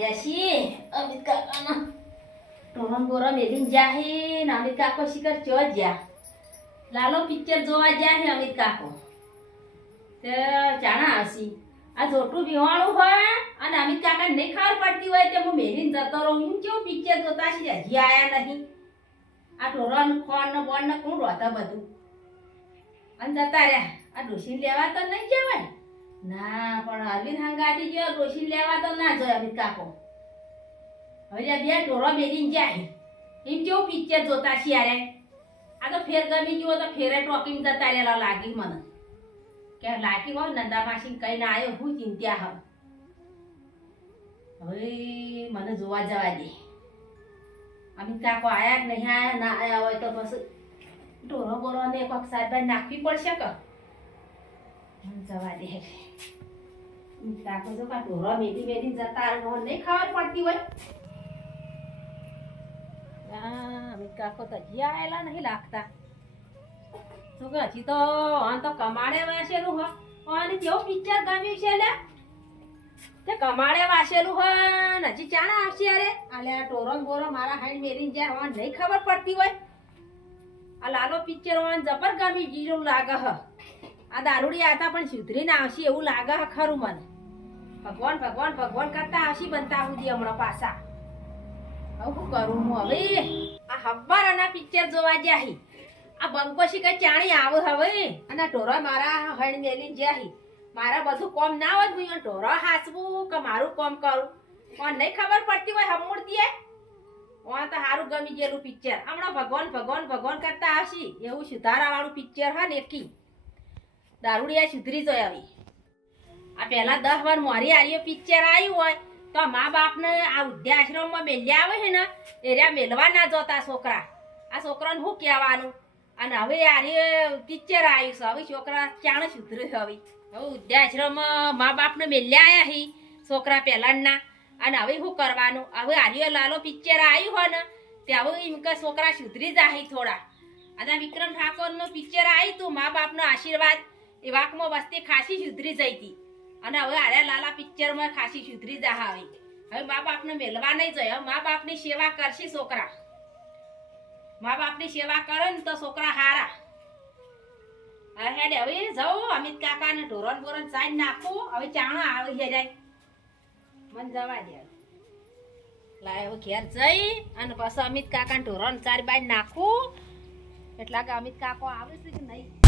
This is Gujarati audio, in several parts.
કાઢ્યા છીએ અમિત કાકાનો ટોરમ બોરમ એલીને જાહે ને અમિત કાકો શિખર ચો જ્યા લાલો પિક્ચર જોવા જ્યા હે અમિત કાકો તે ચાણા હસી આ જોટું વિવાણું હોય અને અમિત કાકા નહીં ખબર પડતી હોય તે હું મેલીને જતો રહું હું કેવું પિક્ચર જોતા છે હજી આયા નહીં આ ટોરન ખોન ને બોન ને કોણ રોતા બધું અને જતા રહ્યા આ ડોસી લેવા તો નહીં જવાય ના, પણ અરવિંદ હંગાટી ગયો ડોસી લેવા તો ના જોયા અમિત કાકો. હવે બે ઢોરો બેરીને જાય. એમ કેવું પિક્ચર જોતા શિયારે આ તો ફેર ગમી ગયો તો ફેરે ટોકીને જતા રહેલા લાગી મને. કે લાગી હોય નંદા માસી કઈ ના આવ્યો હું ચિંત્યા હવે હવે મને જોવા જવા દે. અમિત કાકો આયા નહીં આયા? ના આયા હોય તો પછી ઢોરો બોરો ને કોક સાહેબ નાખવી પડશે કે? જવા દે. કાકો જો જતા રહે, નહીં ખબર પડતી હોય. આ કાકો તો હજી નહીં લાગતા. શું કે હજી તો કમાડે વાસેલું હો. અને કેવું પિક્ચર ગમ્યું છે લે? તે કમાડે વાસેલું હોય હજી ચાણા આવશે અરે. આલે આ ટોરો બોરો મારા હાઈડ મેરીને જાય વાન નહીં ખબર પડતી હોય. આ લાલો પિક્ચર વાન જબર ગમી ગયું લાગે હ. આ દારૂડી આતા પણ સુધરીને આવશે એવું લાગે ખરું મને. ભગવાન ભગવાન ભગવાન કરતા આવશે બનતા સુધી હમણાં પાછા. હવે શું કરું હું હવે? આ હબ્બારાના પિક્ચર જોવા જાહી આ બંકોશી કઈ ચાણી આવે હવે? અને ઢોરા મારા હણ મેલી જાહી મારા બધું કોમ ના હોય હું ઢોરા હાસવું કે મારું કોમ કરું? પણ નહીં ખબર પડતી હોય હમૂળતી ઓ તો સારું ગમી ગયેલું પિક્ચર. હમણાં ભગવાન ભગવાન ભગવાન કરતા આવશે એવું સુધારા વાળું પિક્ચર હા ને એકી. દારૂડિયા સુધરી જાય આવી. આ પહેલા દસ વાર મારી આર્યો પિક્ચર આવ્યું હોય, તો મા બાપને આ વૃદ્ધાશ્રમમાં મેલ્યા આવે છે ને, એ મેલવા ના જતા છોકરા. આ છોકરાને શું કહેવાનું? અને હવે આર્ય પિક્ચર આવ્યું છે, હવે છોકરા ક્યાં સુધરે છે હવે? હવે વૃદ્ધાશ્રમમાં મા બાપને મેલ્યા આવ્યા હી, છોકરા પહેલાંના. અને હવે શું કરવાનું? હવે આર્ય લાલો પિક્ચર આવ્યું હોય ને, તે હવે એમ કે છોકરા સુધરી જાય થોડા. અને વિક્રમ ઠાકોરનું પિક્ચર આવ્યું તું, મા બાપનો આશીર્વાદ. એ વાકમાં વસ્તી ખાસી સુધરી જઈ હતી અને હવે આર્યા લાલા પિક્ચરમાં ખાસી સુધરી જા હવે હવે મા બાપને મેલવા નહીં જોઈએ હવે મા બાપની સેવા કરશે છોકરા. મા બાપની સેવા કરે ને તો છોકરા હારા. હા હેડે, હવે જાઉં અમિત કાકા ને ઢોરણ બોરણ ચાઈ નાખું. હવે ચાણો આવે છે જાય. મને જવા દે. લાય ઘેર જઈ અને પછી અમિત કાકા ને ઢોરણ ચાર બાય નાખું. એટલા કે અમિત કાકો આવે છે કે નહીં?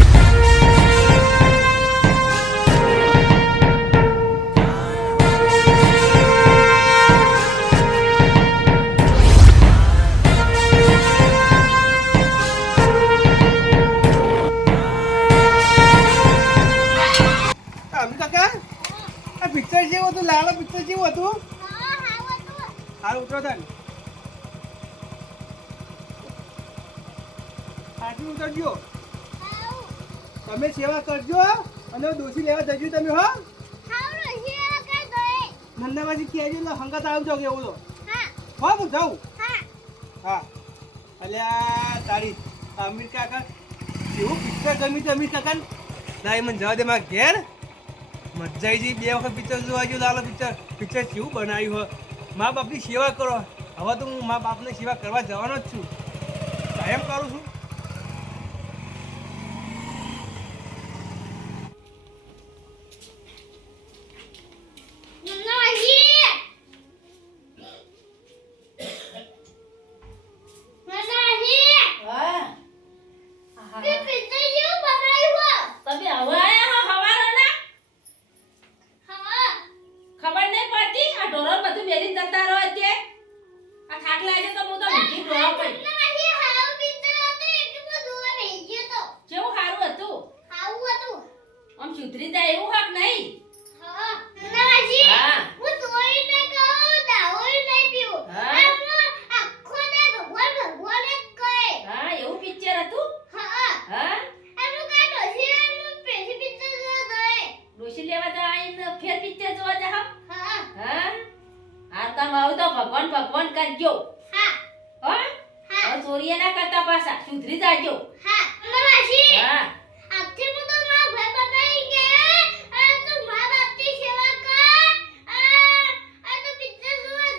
પિક્ચર જેવું હતું લાલો પિક્ચર જેવું હતું? હાલ ઉતરો થાય આટલું ઉતરજો. તમે સેવા કરજો અને દોશી લેવા જજો તમે, હો. નંદાબાજી કહેજો એટલે હંગાત આવજો કે એવું તો હો, હું જાઉં. હા. અલ્યા તારી અમીર કાકા એવું પિક્ચર ગમી તો અમીર કાકા ના એ મને જવા દે મારા ઘેર. મજા આવી જઈ બે વખત પિક્ચર જોવા ગયું, લાલો પિક્ચર. પિક્ચર કેવું બનાવ્યું હોય મા બાપની સેવા કરો. હવે તો હું મા બાપની સેવા કરવા જવાનો જ છું. કાયમ કરું છું. સુધરી જાય એવું હક નહીં. હા હા. એવું પિક્ચર હતું? હા. ડોશી લેવા જઈને ફેર પિક્ચર જોવા જાવ હા. આ તમે હવે તો ભગવાન ભગવાન કરજો. હા. હવે ચોરીએ ના કરતા પાછા. સુધરી જાજો. હા. આજથી હું તો મારા ઘર બનાવી ગયા આ તો મા બાપની સેવા કર આ આ તો પિક્ચર જોવા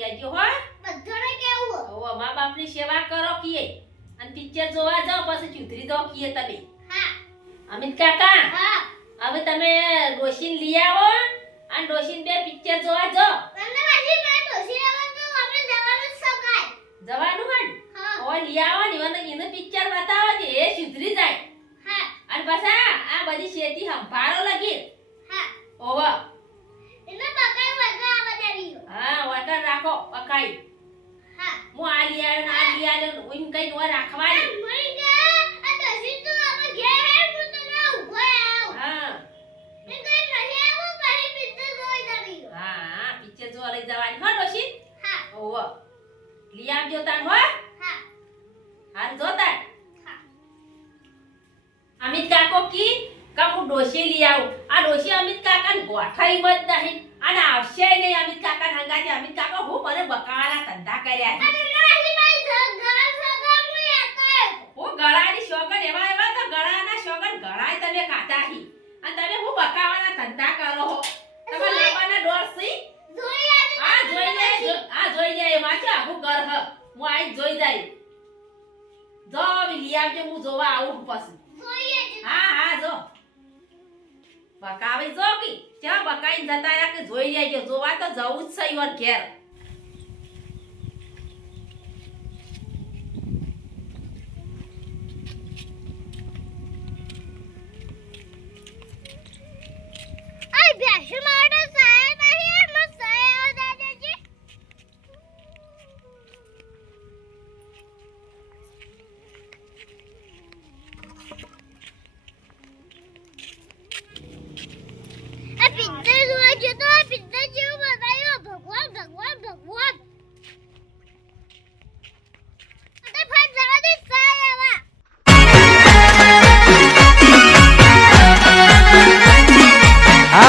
કહેજો હો બધાને કેવું હવે મા બાપની સેવા કરો કીએ અને પિક્ચર જોવા જાઓ પછી ચૂતરી દો કીએ તમે. હા. અમિત કાકા હા. હવે તમે ડોશીન લઈ આવો અને ડોશીન બે પિક્ચર જોવા જાઓ. તમને પાછી મેં ડોસી લેવા તો આપણે જવાનું જ જવાનું હા. ઓ લઈ આવો ને મને એને પિક્ચર બતાવો કે એ સુધરી જાય. હા. અને પાછા આ બધી શેતી સંભાળો લગી. હા. ઓવા. એને બકાઈ વગા આવવા દેવી હા વતન રાખો અકાઈ હા હું આ લઈ આવ્યો ને આ લઈ આવ્યો ને ઉઈન કઈ નો રાખવાની. મરી ગયા. આ ડોસી તો આપણે ઘેર હું તને ઊભો આવ. હા. એ કઈ નહીં આવું પાછી પિક્ચર જોઈ દેવી હા હા પિક્ચર જોવા લઈ જવાની હો ડોશી. હા. ઓવા લઈ આવજો તાન હો. હા. હાલ જોતા હા. અમિત કાકો કી? કા હું ડોશી લઈ આવું. આ ડોશી અમિત કાકા ને ગોઠાઈ મત નહીં. અને આવશે નહીં અમિત કાકા હંગાથી અમિત કાકા હું મને બકાવાના ધંધા કર્યા હું. ગળાની શોગન એવા એવા તો ગળાના શોગન ગળાય તમે ખાતા હી. અને તમે હું બકાવાના ધંધા કરો હો? તમે લાવવાના ડોરસી આ જોઈ લે જો- આ જોઈ જાય એમાં છે આખું ઘર હ. હું આઈ જોઈ જાય. જો હવે લઈ આવજો હું જોવા આવું પછી. હા હા જો. બકાવી જો કી ત્યાં બકાઈને જતા રહ્યા કે જોઈ જાય કે જોવા તો જવું જ છે ઈવન ઘેર.